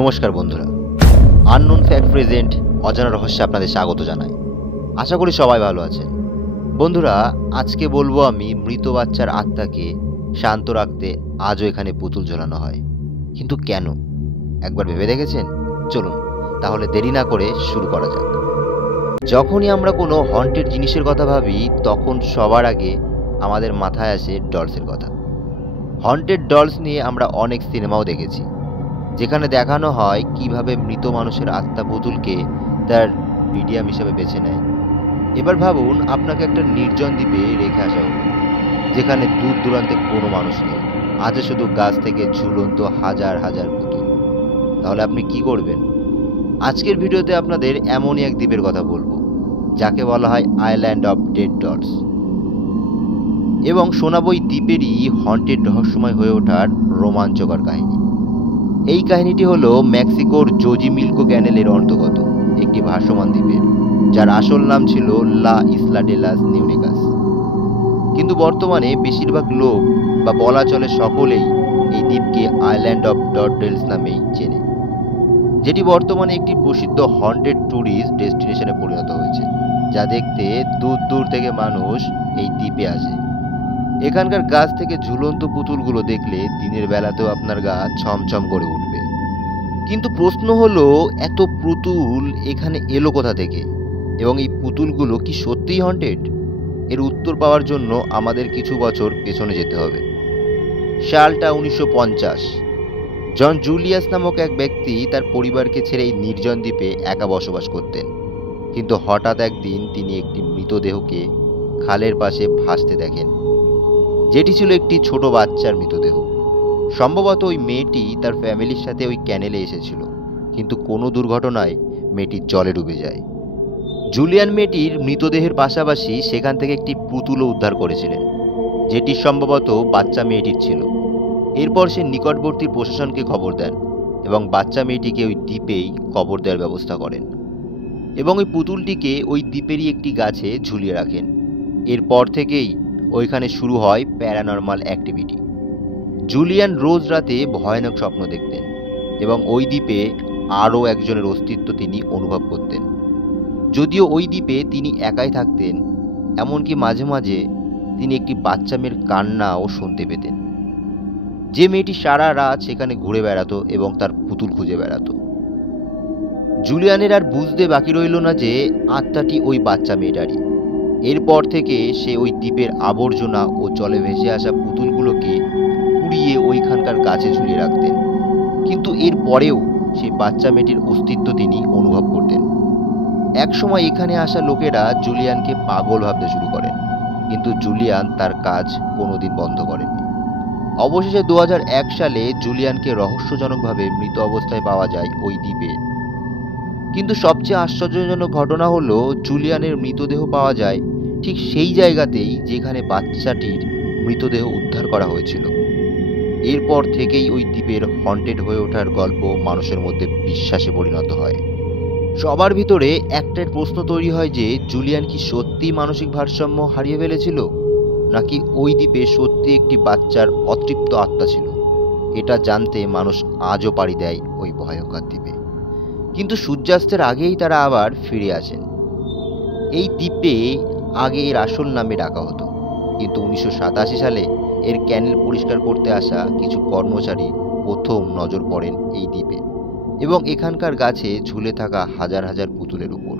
নমস্কার বন্ধুরা, unknown fact present অজানা রহস্যে আপনাদের স্বাগত জানাই। আশা করি সবাই ভালো আছেন। বন্ধুরা, আজকে বলবো আমি মৃত বাচ্চার আত্মাকে শান্ত রাখতে আজও এখানে পুতুল ঝোলানো হয়। কিন্তু কেন, একবার ভেবে দেখেছেন? চলুন তাহলে দেরি না করে শুরু করা যাক। যখনই আমরা কোনো হন্টেড জিনিসের কথা ভাবি তখন সবার আগে আমাদের মাথায় আসে ডলসের কথা। হন্টেড ডলস নিয়ে আমরা অনেক সিনেমাও দেখেছি, যেখানে দেখানো হয় কিভাবে মৃত মানুষের আত্মা পুতুলকে তার মিডিয়াম হিসেবে বেছে নেয়। এবার ভাবুন, আপনাকে একটা নির্জন দ্বীপে রেখে আসা হলো, যেখানে দূর দূরান্তে কোনো মানুষ নেই, আছে শুধু গাছ থেকে ঝুলন্ত হাজার হাজার পুতুল। তাহলে আপনি কি করবেন? আজকের ভিডিওতে আপনাদের এমনই এক দ্বীপের কথা বলবো, যাকে বলা হয় আইল্যান্ড অফ ডেড ডলস, এবং শোনাবো এই দ্বীপেরই হন্টেড রহস্যময় হয়ে ওঠার রোমাঞ্চকর কাহিনী। এই কাহিনীটি হলো মেক্সিকোর জোজিমিলকো ক্যানেলের অন্তর্গত একটি ভাসমান দ্বীপের, যার আসল নাম ছিল লা ইসলা ডে লাস নিউরিকাস। কিন্তু বর্তমানে বেশিরভাগ লোক, বা বলা চলে সকলেই, এই দ্বীপকে আইল্যান্ড অফ ডট ডেলস নামেই চেনে, যেটি বর্তমানে একটি প্রসিদ্ধ হন্টেড ট্যুরিস্ট ডেস্টিনেশনে পরিণত হয়েছে, যা দেখতে দূর দূর থেকে মানুষ এই দ্বীপে আসে। এখানকার গাছ থেকে ঝুলন্ত পুতুলগুলো দেখলে দিনের বেলাতেও আপনার গা ছমছম করে উঠবে। কিন্তু প্রশ্ন হলো, এত পুতুল এখানে এলো কোথা থেকে, এবং এই পুতুলগুলো কি সত্যিই হন্টেড? এর উত্তর পাওয়ার জন্য আমাদের কিছু বছর পেছনে যেতে হবে। সালটা 1950। জন জুলিয়াস নামক এক ব্যক্তি তার পরিবারকে ছেড়ে এই নির্জন দ্বীপে একা বসবাস করতেন। কিন্তু হঠাৎ একদিন তিনি একটি মৃতদেহকে খালের পাশে ভাসতে দেখেন, যেটি ছিল একটি ছোট বাচ্চার মৃতদেহ। সম্ভবত ওই মেয়েটি তার ফ্যামিলির সাথে ওই ক্যানেলে এসেছিল, কিন্তু কোনো দুর্ঘটনায় মেয়েটি জলে ডুবে যায়। জুলিয়ান মেয়েটির মৃতদেহের পাশাপাশি সেখান থেকে একটি পুতুলও উদ্ধার করেছিলেন, যেটি সম্ভবত বাচ্চা মেয়েটির ছিল। এরপর সে নিকটবর্তী প্রশাসনকে খবর দেন এবং বাচ্চা মেয়েটিকে ওই দ্বীপেই কবর দেওয়ার ব্যবস্থা করেন, এবং ওই পুতুলটিকে ওই দ্বীপেরই একটি গাছে ঝুলিয়ে রাখেন। এরপর থেকেই ওইখানে শুরু হয় প্যারানর্মাল অ্যাক্টিভিটি। জুলিয়ান রোজ রাতে ভয়ানক স্বপ্ন দেখতেন, এবং ওই দ্বীপে আরও একজনের অস্তিত্ব তিনি অনুভব করতেন। যদিও ওই দ্বীপে তিনি একাই থাকতেন, এমনকি মাঝে মাঝে তিনি একটি বাচ্চা মেয়ের কান্নাও শুনতে পেতেন, যে মেয়েটি সারা রাত সেখানে ঘুরে বেড়াতো এবং তার পুতুল খুঁজে বেড়াতো। জুলিয়ানের আর বুঝতে বাকি রইল না যে আত্মাটি ওই বাচ্চা মেয়েটারই। এরপর থেকে সে ওই দ্বীপের আবর্জনা ও জলে ভেসে আসা পুতুলগুলোকে কুড়িয়ে ওইখানকার গাছে ঝুলিয়ে রাখতেন। কিন্তু এর পরেও সেই বাচ্চা মেয়েটির অস্তিত্ব তিনি অনুভব করতেন। একসময় এখানে আসা লোকেরা জুলিয়ানকে পাগল ভাবতে শুরু করেন, কিন্তু জুলিয়ান তার কাজ কোনোদিন বন্ধ করেননি। অবশেষে 2001 সালে জুলিয়ানকে রহস্যজনকভাবে মৃত অবস্থায় পাওয়া যায় ওই দ্বীপে। কিন্তু সবচেয়ে আশ্চর্যজনক ঘটনা হলো, জুলিয়ানের মৃতদেহ পাওয়া যায় ঠিক সেই জায়গাতেই যেখানে বাচ্চাটির মৃতদেহ উদ্ধার করা হয়েছিল। এরপর থেকেই ওই দ্বীপের হন্টেড হয়ে ওঠার গল্প মানুষের মধ্যে বিশ্বাসে পরিণত হয়। সবার ভিতরে একটাই প্রশ্ন তৈরি হয় যে জুলিয়ান কি সত্যিই মানসিক ভারসাম্য হারিয়ে ফেলেছিল, নাকি ওই দ্বীপে সত্যি একটি বাচ্চার অতৃপ্ত আত্মা ছিল। এটা জানতে মানুষ আজও পাড়ি দেয় ওই ভয়ঙ্কর দ্বীপে, কিন্তু সূর্যাস্তের আগেই তারা আবার ফিরে আসেন। এই দ্বীপে আগে এর আসল নামে ডাকা হতো, কিন্তু 1987 সালে এর ক্যানেল পরিষ্কার করতে আসা কিছু কর্মচারী প্রথম নজর পড়েন এই দ্বীপে এবং এখানকার গাছে ঝুলে থাকা হাজার হাজার পুতুলের উপর।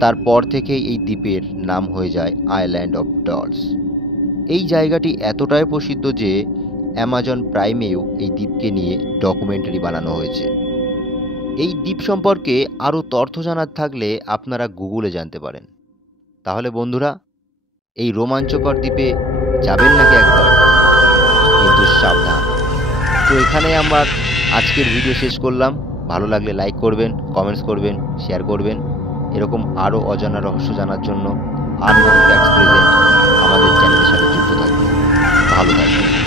তারপর থেকেই এই দ্বীপের নাম হয়ে যায় আইল্যান্ড অফ ডলস। এই জায়গাটি এতটাই প্রসিদ্ধ যে অ্যামাজন প্রাইমেও এই দ্বীপকে নিয়ে ডকুমেন্টারি বানানো হয়েছে। এই দ্বীপ সম্পর্কে আরও তথ্য জানার থাকলে আপনারা গুগলে জানতে পারেন। তাহলে বন্ধুরা, এই রোমাঞ্চকর দ্বীপে যাবেন নাকি একবার? কিন্তু সাবধান। তো এখানেই আমার আজকের ভিডিও শেষ করলাম। ভালো লাগলে লাইক করবেন, কমেন্টস করবেন, শেয়ার করবেন। এরকম আরও অজানা রহস্য জানার জন্য আননোন ফ্যাক্টস প্রেজেন্ট আমাদের চ্যানেলের সাথে যুক্ত থাকবেন। ভালো থাকবেন।